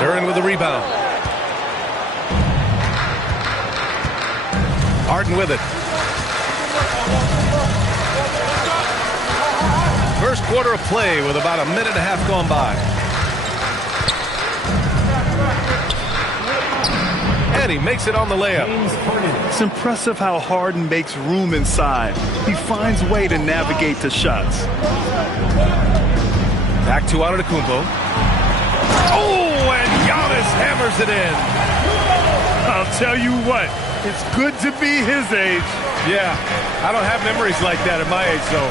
Duran with the rebound. Harden with it. First quarter of play with about a minute and a half gone by. And he makes it on the layup. It's impressive how Harden makes room inside. He finds a way to navigate the shots. Back to Antetokounmpo. Oh, and Giannis hammers it in. I'll tell you what, it's good to be his age. Yeah, I don't have memories like that at my age, though.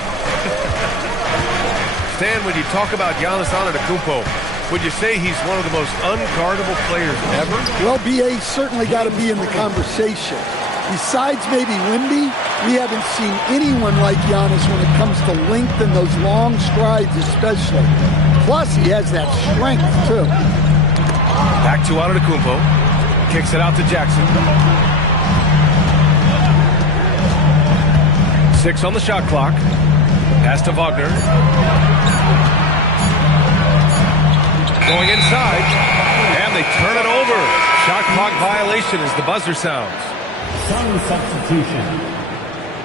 Stan, when you talk about Giannis Antetokounmpo, would you say he's one of the most unguardable players ever? Well, B.A. certainly got to be in the conversation. Besides maybe Wemby, we haven't seen anyone like Giannis when it comes to length and those long strides especially. Plus, he has that strength, too. Back to Antetokounmpo. Kicks it out to Jackson. 6 on the shot clock. Pass to Wagner. Going inside, and they turn it over. Shot clock violation as the buzzer sounds. SUNS substitution.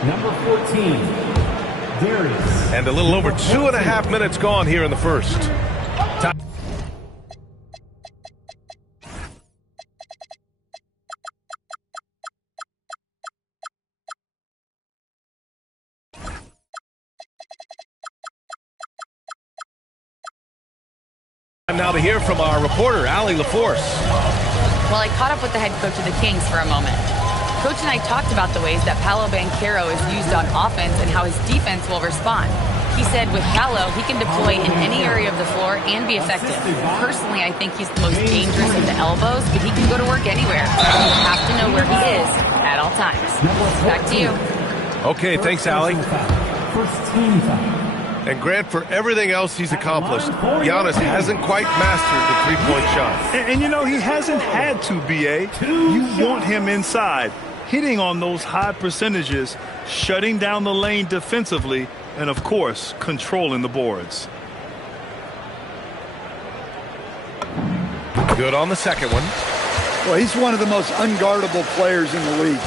Number 14, Darius. And a little over 2.5 minutes gone here in the first. Now to hear from our reporter, Allie LaForce. Well, I caught up with the head coach of the Kings for a moment. Coach and I talked about the ways that Paolo Banchero is used on offense and how his defense will respond. He said with Paolo, he can deploy in any area of the floor and be effective. Personally, I think he's the most dangerous at the elbows, but he can go to work anywhere. You have to know where he is at all times. Back to you. Okay, thanks, Allie. First team foul. And Grant, for everything else he's accomplished, Giannis hasn't quite mastered the three-point shot. And you know, he hasn't had to, B.A. You want him inside, hitting on those high percentages, shutting down the lane defensively, and, of course, controlling the boards. Good on the second one. Well, he's one of the most unguardable players in the league.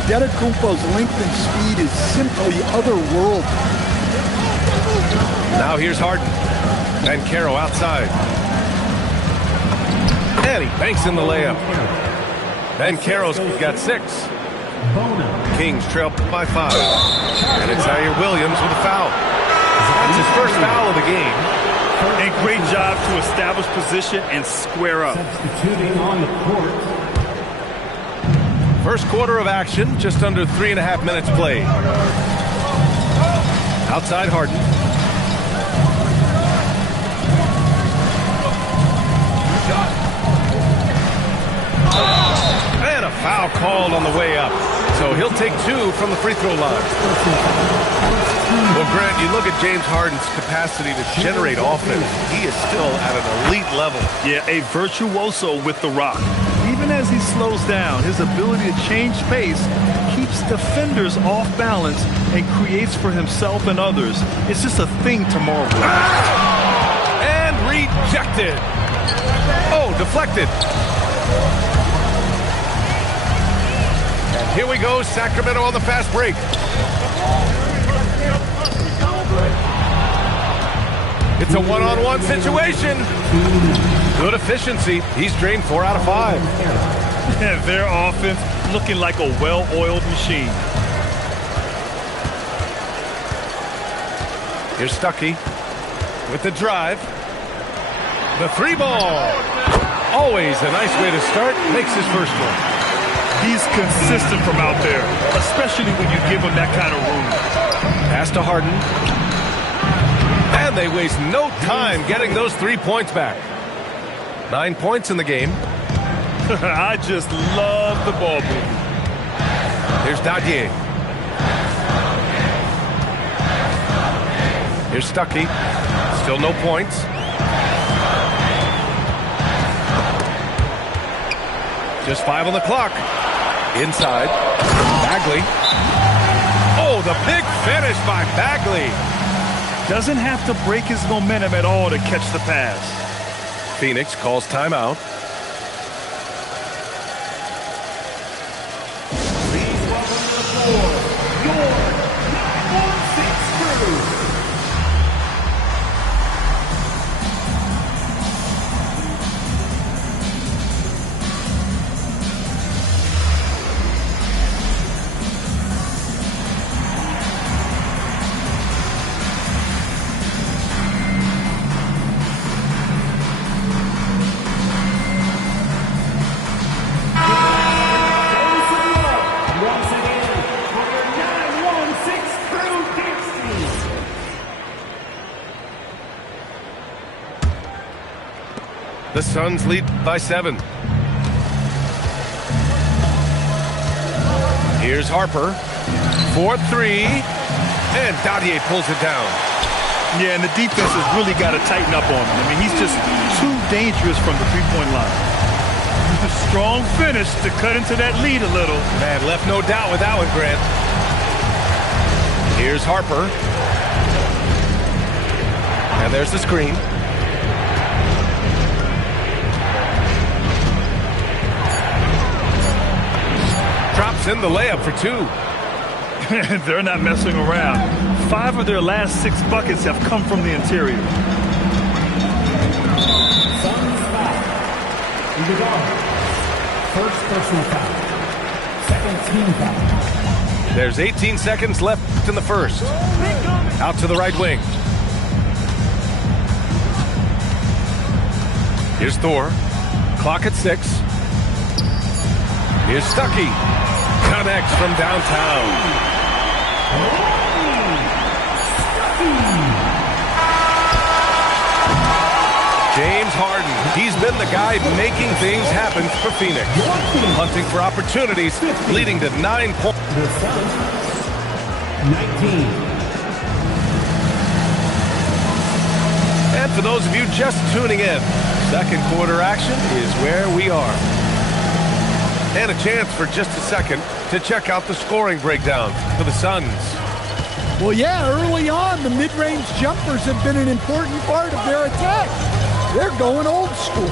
Antetokounmpo's length and speed is simply otherworldly. Now here's Harden. Banchero outside. And he banks in the layup. Banchero's got 6. Kings trail by 5. And it's Zaire Williams with a foul. That's his first foul of the game. And great job to establish position and square up. Substituting on the court. First quarter of action, just under 3.5 minutes played. Outside Harden. And a foul called on the way up. So he'll take 2 from the free throw line. Well, Grant, you look at James Harden's capacity to generate offense. He is still at an elite level. Yeah, a virtuoso with the rock. Even as he slows down, his ability to change pace keeps defenders off balance and creates for himself and others. It's just a thing to marvel at. And rejected. Oh, deflected. And here we go, Sacramento on the fast break. It's a one-on-one situation. Good efficiency. He's drained 4 out of 5. Yeah, their offense looking like a well-oiled machine. Here's Stuckey with the drive. The 3 ball. Always a nice way to start. Makes his first one. He's consistent from out there, especially when you give him that kind of room. Pass to Harden. And they waste no time getting those 3 points back. 9 points in the game. I just love the ball movement. Here's Dadier. Here's Stuckey. Still no points. Just 5 on the clock. Inside. Bagley. Oh, the big finish by Bagley. Doesn't have to break his momentum at all to catch the pass. Phoenix calls timeout. The Suns lead by 7. Here's Harper. 4-3. And Dadier pulls it down. Yeah, and the defense has really got to tighten up on him. I mean, he's just too dangerous from the three-point line. A strong finish to cut into that lead a little. Man, left no doubt with that one, Grant. Here's Harper. And there's the screen. Drops in the layup for 2. They're not messing around. 5 of their last 6 buckets have come from the interior. Suns foul. Either guard. First personal foul. Second team foul. There's 18 seconds left in the first. Out to the right wing. Here's Thor. Clock at 6. Here's Stuckey. Connects from downtown. James Harden. He's been the guy making things happen for Phoenix. Hunting for opportunities, leading to 9 points. The Suns, 19. And for those of you just tuning in, second quarter action is where we are. And a chance for just a second to check out the scoring breakdown for the Suns. Well, yeah, early on, the mid-range jumpers have been an important part of their attack. They're going old school.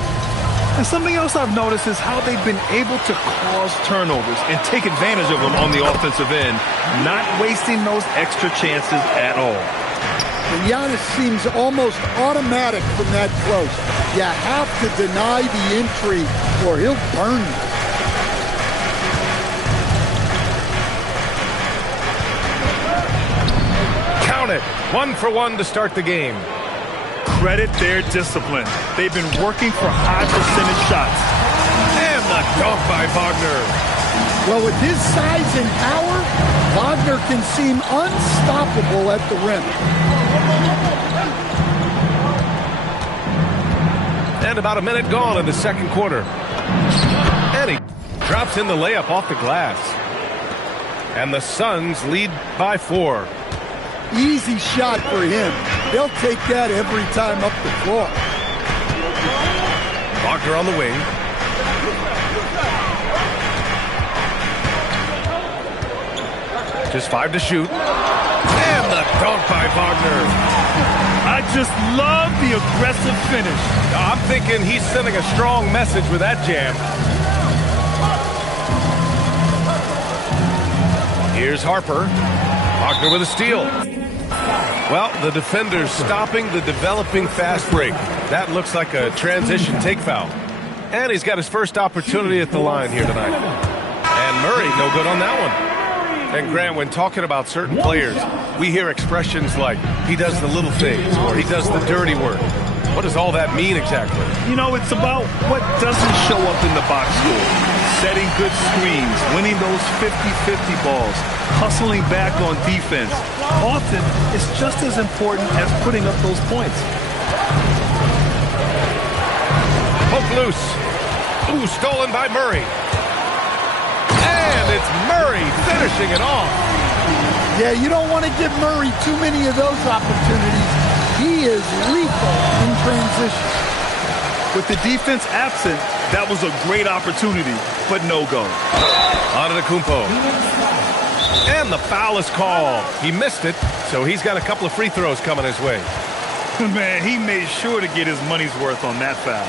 And something else I've noticed is how they've been able to cause turnovers and take advantage of them on the offensive end, not wasting those extra chances at all. And Giannis seems almost automatic from that close. You have to deny the entry or he'll burn you. Count it. 1 for 1 to start the game. Credit their discipline. They've been working for high percentage shots. And the dunk by Wagner. Well, with his size and power, Wagner can seem unstoppable at the rim. And about a minute gone in the second quarter. And he drops in the layup off the glass. And the Suns lead by 4. Easy shot for him. They'll take that every time up the floor. Wagner on the wing. Just 5 to shoot. And the dunk by Wagner. I just love the aggressive finish. I'm thinking he's sending a strong message with that jam. Here's Harper. Wagner with a steal. Well, the defender's stopping the developing fast break. That looks like a transition take foul. And he's got his first opportunity at the line here tonight. And Murray, no good on that one. And Grant, when talking about certain players, we hear expressions like, he does the little things, or he does the dirty work. What does all that mean exactly? You know, it's about what doesn't show up in the box score. Setting good screens, winning those 50-50 balls, hustling back on defense. Often, it's just as important as putting up those points. Poke loose. Ooh, stolen by Murray. And it's Murray finishing it off. Yeah, you don't want to give Murray too many of those opportunities. He is lethal in transition. With the defense absent, that was a great opportunity, but no go. Antetokounmpo. And the foul is called. He missed it, so he's got a couple of free throws coming his way. Man, he made sure to get his money's worth on that foul.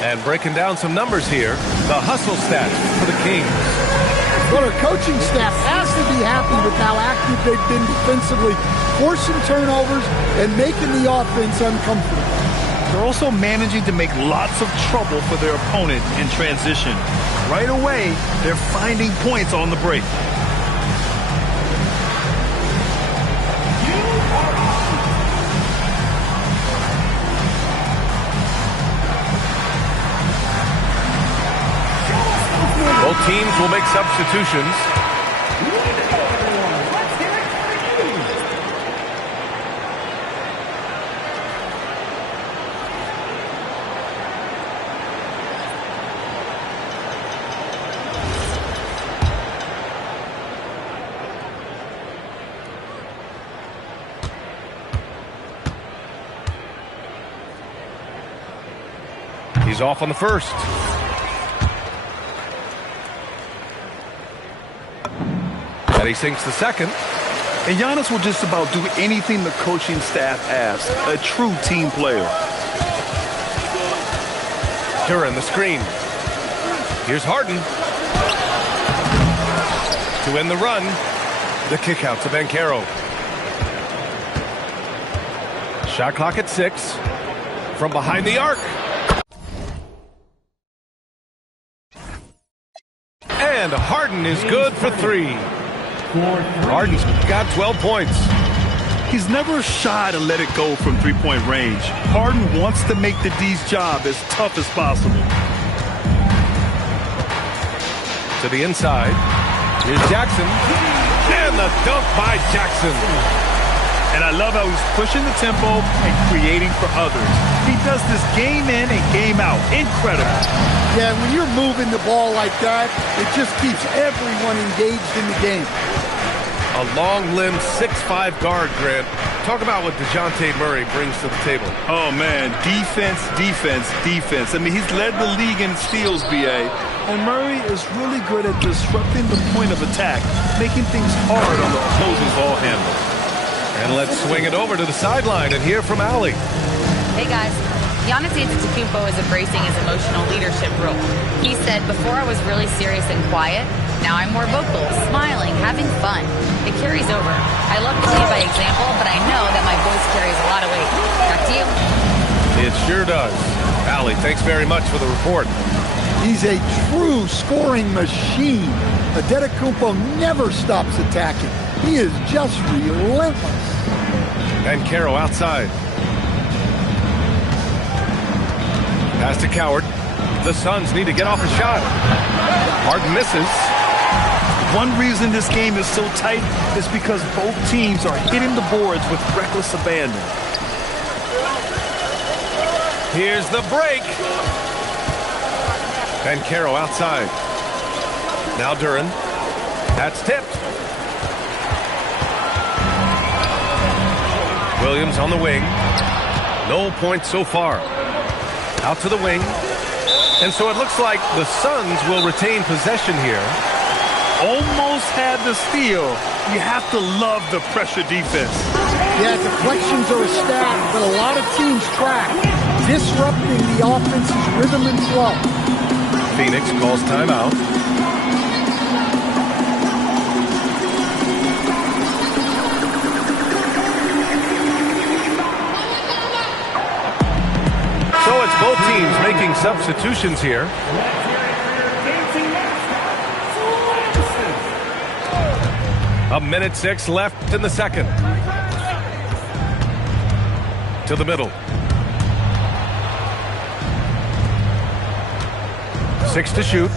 And breaking down some numbers here, the hustle stat for the Kings. Well, our coaching staff has to be happy with how active they've been defensively, forcing turnovers and making the offense uncomfortable. They're also managing to make lots of trouble for their opponent in transition. Right away, they're finding points on the break. Both teams will make substitutions. He's off on the first. And he sinks the second. And Giannis will just about do anything the coaching staff asks. A true team player. Duran, the screen. Here's Harden. To end the run, the kick out to Banchero. Shot clock at 6. From behind the arc. And Harden is good for 3. Harden's got 12 points. He's never shy to let it go from three-point range. Harden wants to make the D's job as tough as possible. To the inside. Here's Jackson. And the dunk by Jackson. And I love how he's pushing the tempo and creating for others. He does this game in and game out. Incredible. Yeah, when you're moving the ball like that, it just keeps everyone engaged in the game. A long-limbed 6'5" guard, Grant. Talk about what DeJounte Murray brings to the table. Oh, man. Defense, defense, defense. I mean, he's led the league in steals, B.A. And Murray is really good at disrupting the point of attack, making things hard on the opposing ball handler. And let's swing it over to the sideline and hear from Allie. Hey, guys. Giannis Antetokounmpo is embracing his emotional leadership role. He said, before I was really serious and quiet, now I'm more vocal, smiling, having fun. It carries over. I love to lead by example, but I know that my voice carries a lot of weight. Back to you. It sure does. Allie, thanks very much for the report. He's a true scoring machine. Antetokounmpo never stops attacking. He is just relentless. Banchero outside. Pass to Coward. The Suns need to get off a shot. Harden misses. One reason this game is so tight is because both teams are hitting the boards with reckless abandon. Here's the break. Banchero outside. Now Duran. That's tipped. Williams on the wing. No points so far. Out to the wing. And so it looks like the Suns will retain possession here. Almost had the steal. You have to love the pressure defense. Yeah, deflections are a stat, but a lot of teams track, disrupting the offense's rhythm and flow. Phoenix calls timeout. So it's both teams making substitutions here. A minute 6 left in the second. To the middle. 6 to shoot.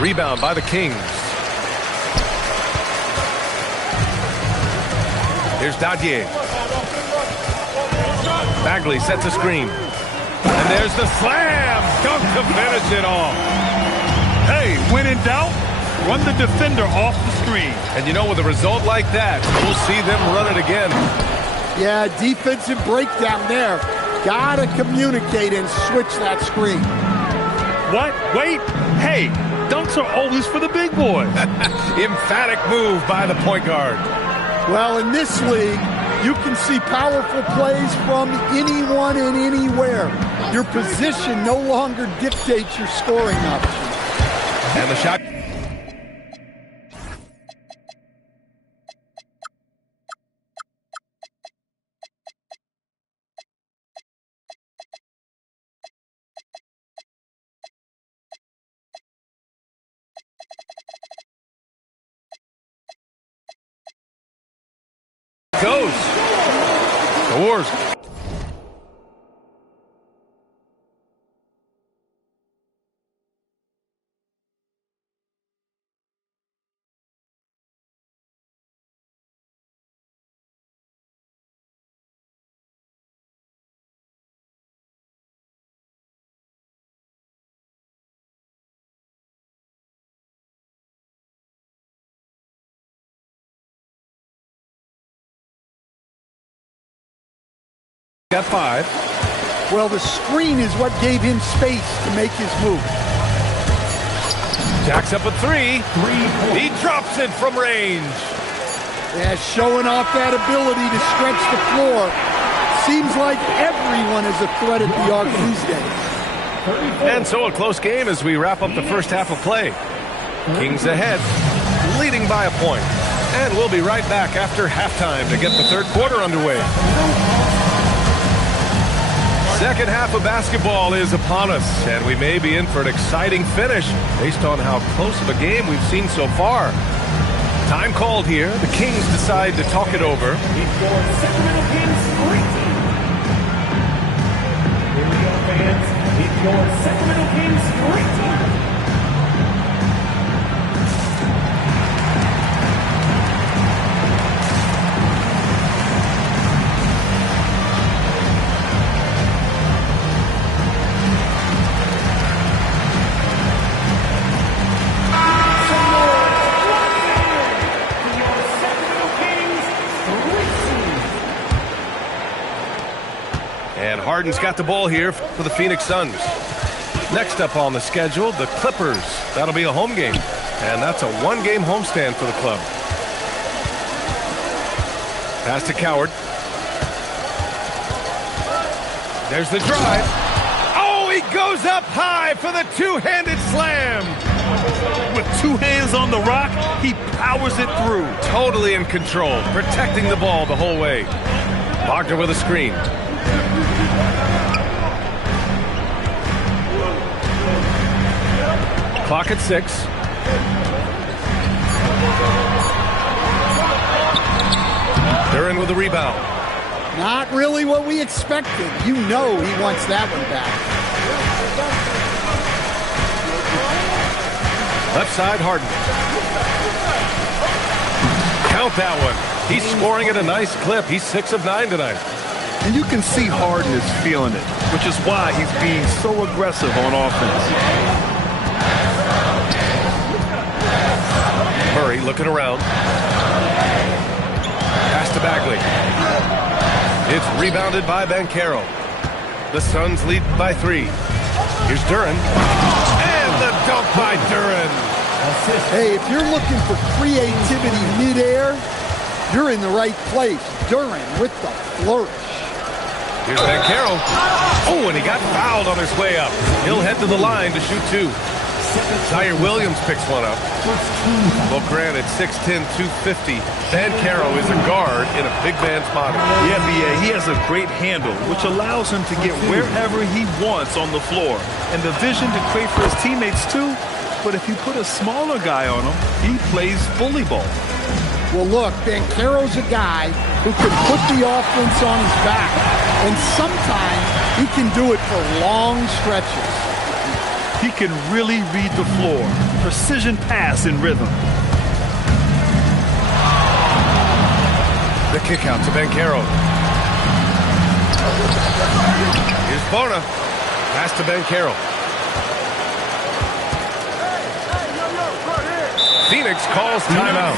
Rebound by the Kings. Here's Dadier. Bagley sets a screen. And there's the slam. Dunk to finish it off. Hey, when in doubt, run the defender off the screen. And you know, with a result like that, we'll see them run it again. Yeah, defensive breakdown there. Gotta communicate and switch that screen. What? Wait. Hey, dunks are always for the big boys. Emphatic move by the point guard. Well, in this league, you can see powerful plays from anyone and anywhere. Your position no longer dictates your scoring options. And the shot. Goes. The Wars. Got 5. Well, the screen is what gave him space to make his move. Jacks up a three. He drops it from range. Yeah, showing off that ability to stretch the floor. Seems like everyone is a threat at the arc these days. And so a close game as we wrap up the first half of play. Kings ahead, leading by a point. And we'll be right back after halftime to get the third quarter underway. Second half of basketball is upon us, and we may be in for an exciting finish based on how close of a game we've seen so far. Time called here. The Kings decide to talk it over. It's your Sacramento Kings great team. Here we go, fans. It's your Sacramento Kings great team. And Harden's got the ball here for the Phoenix Suns. Next up on the schedule, the Clippers. That'll be a home game. And that's a one-game homestand for the club. Pass to Coward. There's the drive. Oh, he goes up high for the two-handed slam. With two hands on the rock, he powers it through. Totally in control, protecting the ball the whole way. Wagner with a screen. Clock at 6. Duran with the rebound. Not really what we expected. You know he wants that one back. Left side, Harden. Count that one. He's scoring at a nice clip. He's 6 of 9 tonight. And you can see Harden is feeling it, which is why he's being so aggressive on offense. Murray looking around. Pass to Bagley. It's rebounded by Banchero. The Suns lead by 3. Here's Duran. And the dunk by Duran. Hey, if you're looking for creativity midair, you're in the right place. Duran with the flourish. Here's Banchero. Oh, and he got fouled on his way up. He'll head to the line to shoot 2. Zaire Williams picks one up. Well, granted, 6'10", 250. Banchero is a guard in a big man's body. Yeah, B.A., he has a great handle, which allows him to get wherever he wants on the floor. And the vision to create for his teammates, too. But if you put a smaller guy on him, he plays bully ball. Well, look, Banchero's a guy who can put the offense on his back. And sometimes he can do it for long stretches. He can really read the floor. Precision pass in rhythm. The kick out to Banchero. Here's Bona. Pass to Banchero. Phoenix calls timeout.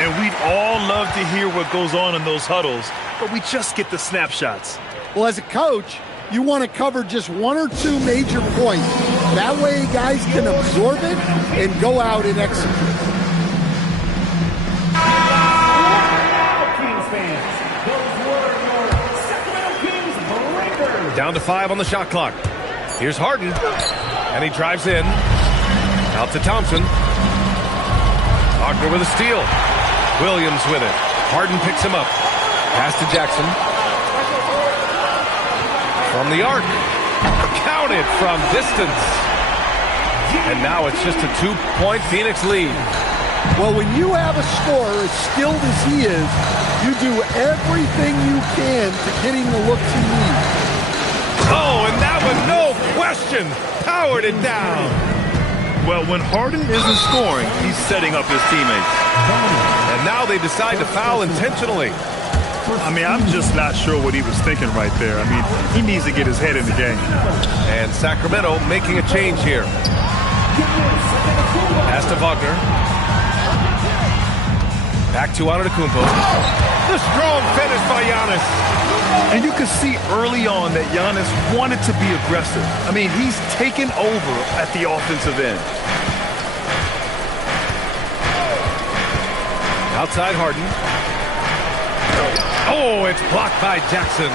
And we'd all love to hear what goes on in those huddles, but we just get the snapshots. Well, as a coach, you want to cover just 1 or 2 major points. That way guys can absorb it and go out and execute. Kings fans, those were your Sacramento Kings breakers. Down to 5 on the shot clock. Here's Harden. And he drives in. Out to Thompson. Wagner with a steal. Williams with it. Harden picks him up. Pass to Jackson. From the arc. Counted from distance. And now it's just a 2-point Phoenix lead. Well, when you have a scorer as skilled as he is, you do everything you can to get him the looks he needs. Oh, and that one, no question, powered it down. Well, when Harden isn't scoring, he's setting up his teammates. And now they decide to foul intentionally. I mean, I'm just not sure what he was thinking right there. I mean, he needs to get his head in the game. And Sacramento making a change here. Pass to Wagner. Back to Antetokounmpo. The strong finish by Giannis. And you could see early on that Giannis wanted to be aggressive. I mean, he's taken over at the offensive end. Outside Harden. Oh, it's blocked by Jackson.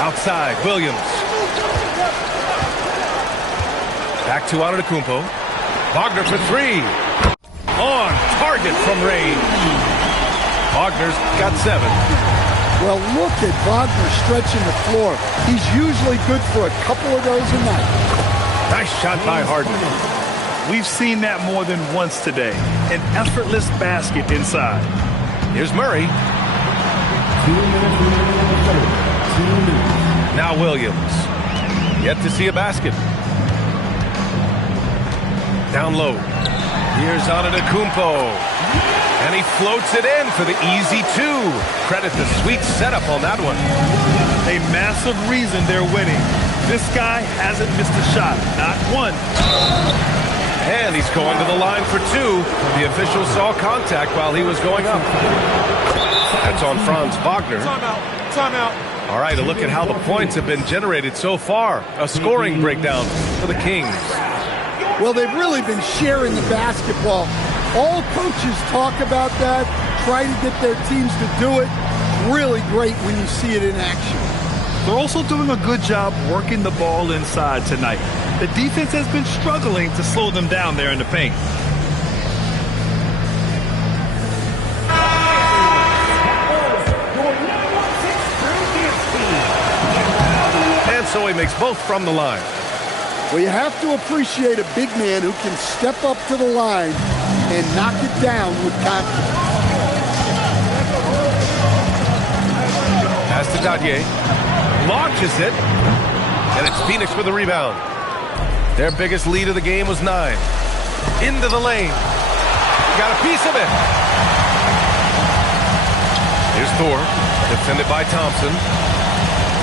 Outside, Williams. Back to Antetokounmpo. Wagner for three. On target from range. Wagner's got 7. Well, look at Wagner stretching the floor. He's usually good for a couple of those a night. Nice shot by Harden. We've seen that more than once today. An effortless basket inside. Here's Murray. Now Williams. Yet to see a basket. Down low. Here's Antetokounmpo. And he floats it in for the easy 2. Credit the sweet setup on that one. A massive reason they're winning. This guy hasn't missed a shot. Not one. And he's going to the line for 2. The official saw contact while he was going up. That's on Franz Wagner. Timeout. All right, a look at how the points have been generated so far. A scoring breakdown for the Kings. Well, they've really been sharing the basketball. All coaches talk about that, try to get their teams to do it. Really great when you see it in action. They're also doing a good job working the ball inside tonight. The defense has been struggling to slow them down there in the paint. And so he makes both from the line. Well, you have to appreciate a big man who can step up to the line and knock it down with confidence. Pass to Dadier. Launches it. And it's Phoenix with the rebound. Their biggest lead of the game was 9. Into the lane. Got a piece of it. Here's Thor. Defended by Thompson.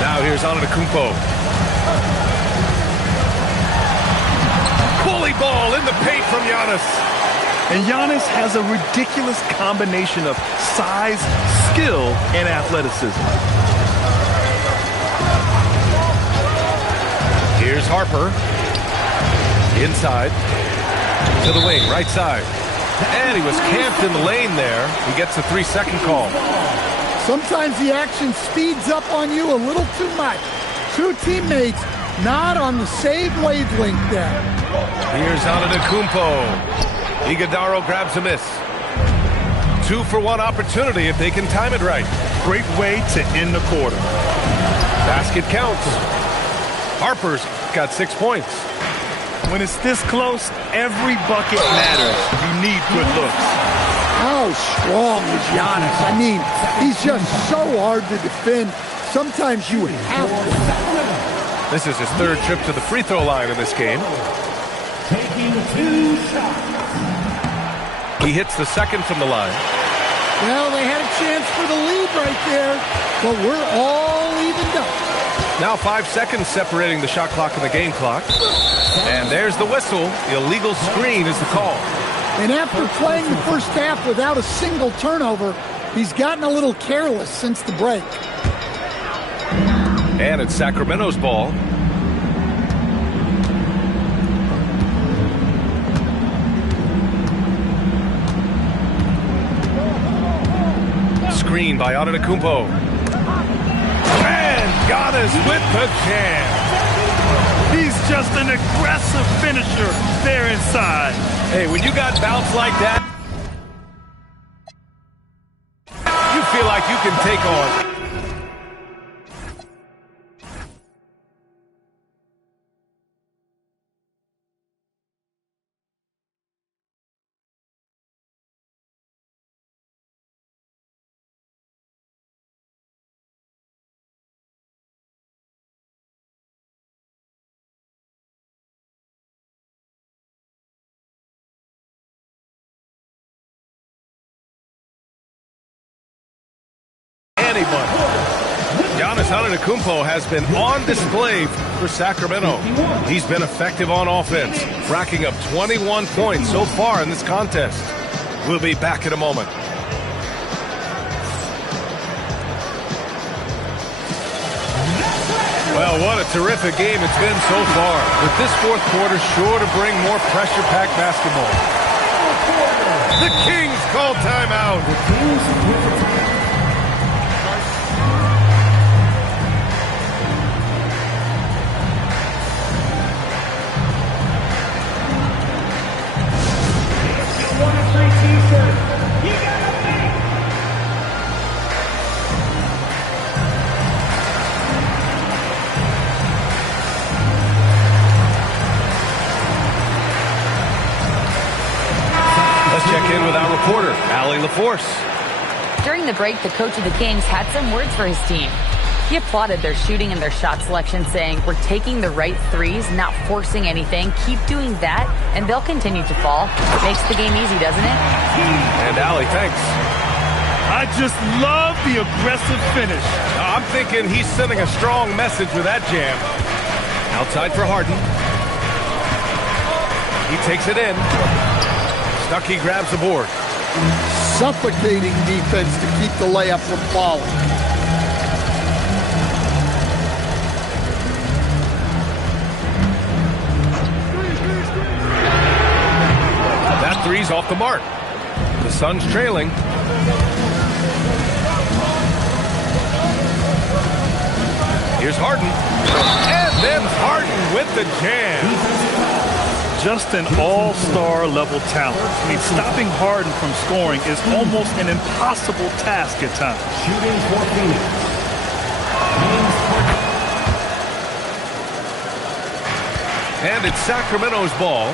Now here's Antetokounmpo. Bully ball in the paint from Giannis. And Giannis has a ridiculous combination of size, skill, and athleticism. Here's Harper. Inside. To the wing, right side. And he was camped in the lane there. He gets a 3-second call. Sometimes the action speeds up on you a little too much. 2 teammates not on the same wavelength there. Here's Antetokounmpo. Iguodala grabs a miss. 2-for-1 opportunity if they can time it right. Great way to end the quarter. Basket counts. Harper's got 6 points. When it's this close, every bucket matters. You need good looks. How strong is Giannis? I mean, he's just so hard to defend. Sometimes you have to. This is his 3rd trip to the free throw line in this game. Taking 2 shots. He hits the 2nd from the line. Well, they had a chance for the lead right there, but we're all evened up. Now 5 seconds separating the shot clock and the game clock. And there's the whistle. The illegal screen is the call. And after playing the first half without a single turnover, he's gotten a little careless since the break. And it's Sacramento's ball. Screen by Antetokounmpo. And Giannis with the jam. He's just an aggressive finisher there inside. Hey, when you got bounce like that, you feel like you can take on. Anybody. Giannis Antetokounmpo has been on display for Sacramento. He's been effective on offense, racking up 21 points so far in this contest. We'll be back in a moment. Well, what a terrific game it's been so far. With this fourth quarter sure to bring more pressure-packed basketball. The Kings call timeout. The Kings with the timeout. Check in with our reporter, Allie LaForce. During the break, the coach of the Kings had some words for his team. He applauded their shooting and their shot selection, saying, "We're taking the right threes, not forcing anything. Keep doing that, and they'll continue to fall." Makes the game easy, doesn't it? And Allie, thanks. I just love the aggressive finish. I'm thinking he's sending a strong message with that jam. Outside for Harden. He takes it in. Stuckey grabs the board. Suffocating defense to keep the layup from falling. That three's off the mark. The Suns trailing. Here's Harden. And then Harden with the jam. Just an all-star level talent. I mean, stopping Harden from scoring is almost an impossible task at times. Shooting for Phoenix. And it's Sacramento's ball.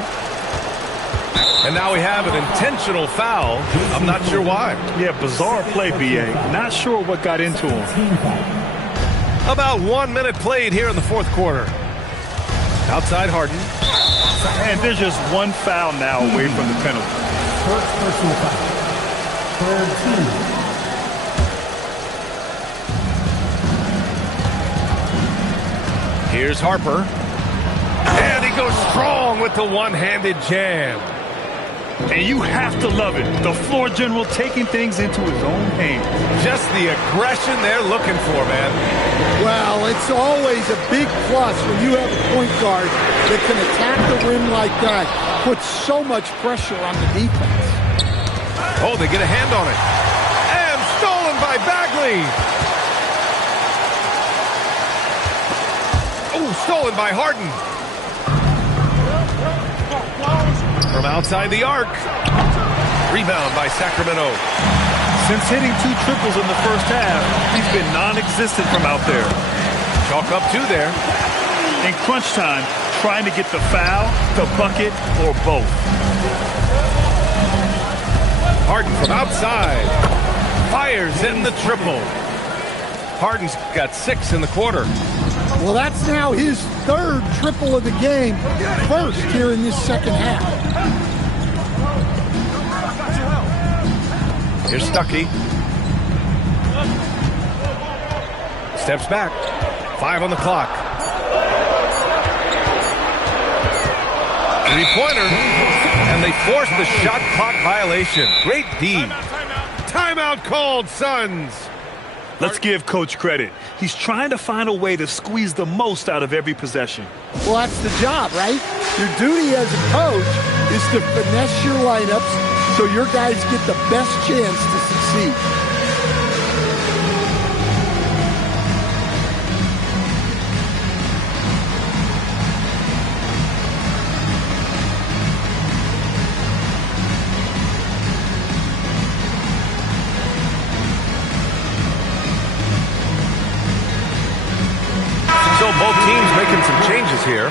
And now we have an intentional foul. I'm not sure why. Yeah, bizarre play, B.A. Not sure what got into him. About 1 minute played here in the fourth quarter. Outside Harden. And there's just one foul now away from the penalty. First personal foul. Third team. Here's Harper. And he goes strong with the one-handed jam. And you have to love it. The floor general taking things into his own hands. Just the aggression they're looking for, man. Well, it's always a big plus when you have a point guard that can attack the rim like that. Puts so much pressure on the defense. Oh, they get a hand on it. And stolen by Bagley. Oh, stolen by Harden. From outside the arc. Rebound by Sacramento. Since hitting 2 triples in the first half, he's been non-existent from out there. Chalk up 2 there. In crunch time, trying to get the foul, the bucket, or both. Harden from outside. Fires in the triple. Harden's got 6 in the quarter. Well, that's now his 3rd triple of the game. First here in this second half. Here's Stuckey. Steps back. 5 on the clock. Three-pointer. And they force the shot clock violation. Great D. Timeout called, Suns. Let's give Coach credit. He's trying to find a way to squeeze the most out of every possession. Well, that's the job, right? Your duty as a coach is to finesse your lineups so your guys get the best chance to succeed. So both teams making some changes here.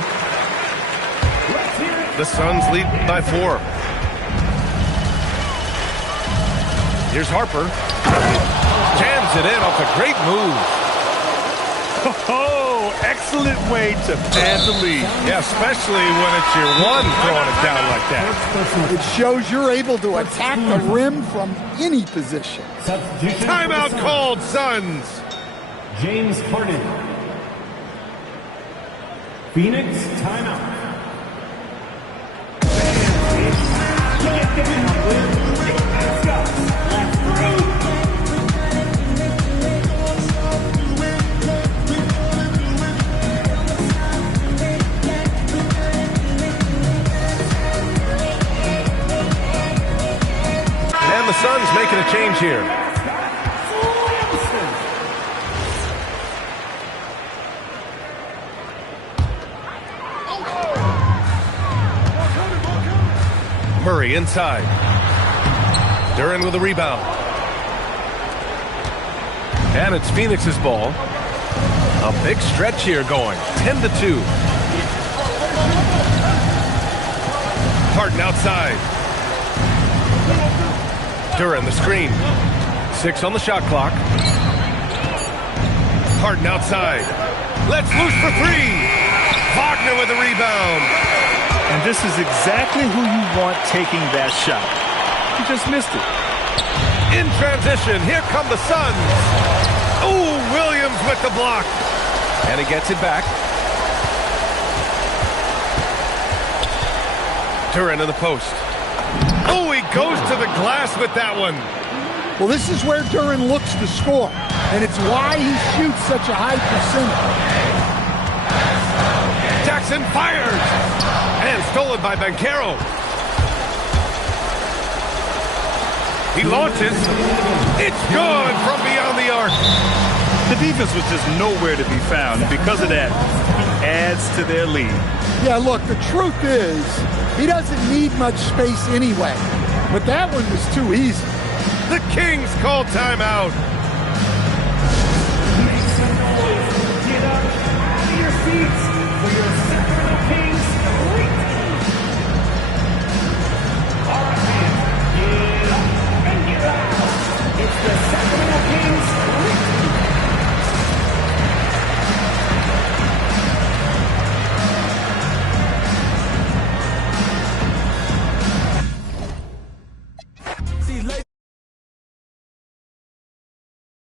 The Suns lead by 4. Here's Harper. Jams it in off a great move. Oh, excellent way to pad the lead. Yeah, especially when it's your one throwing it down like that. It shows you're able to attack the rim from any position. Substitution. Timeout called, Suns. James Harden. Phoenix timeout. here. Murray inside. Duran with a rebound. And it's Phoenix's ball. A big stretch here going. 10-2. Harden outside. Duran the screen. 6 on the shot clock. Harden outside. Let's loose for 3. Wagner with a rebound. And this is exactly who you want taking that shot. He just missed it. In transition, here come the Suns. Ooh, Williams with the block. And he gets it back. Duran in the post. Oh, he goes to the glass with that one. Well, this is where Duran looks to score, and it's why he shoots such a high percentage. Jackson fires. And stolen by Banchero. He launches. It's good from beyond the arc. The defense was just nowhere to be found, and because of that, he adds to their lead. Yeah, look, the truth is, he doesn't need much space anyway. But that one was too easy. The Kings call timeout.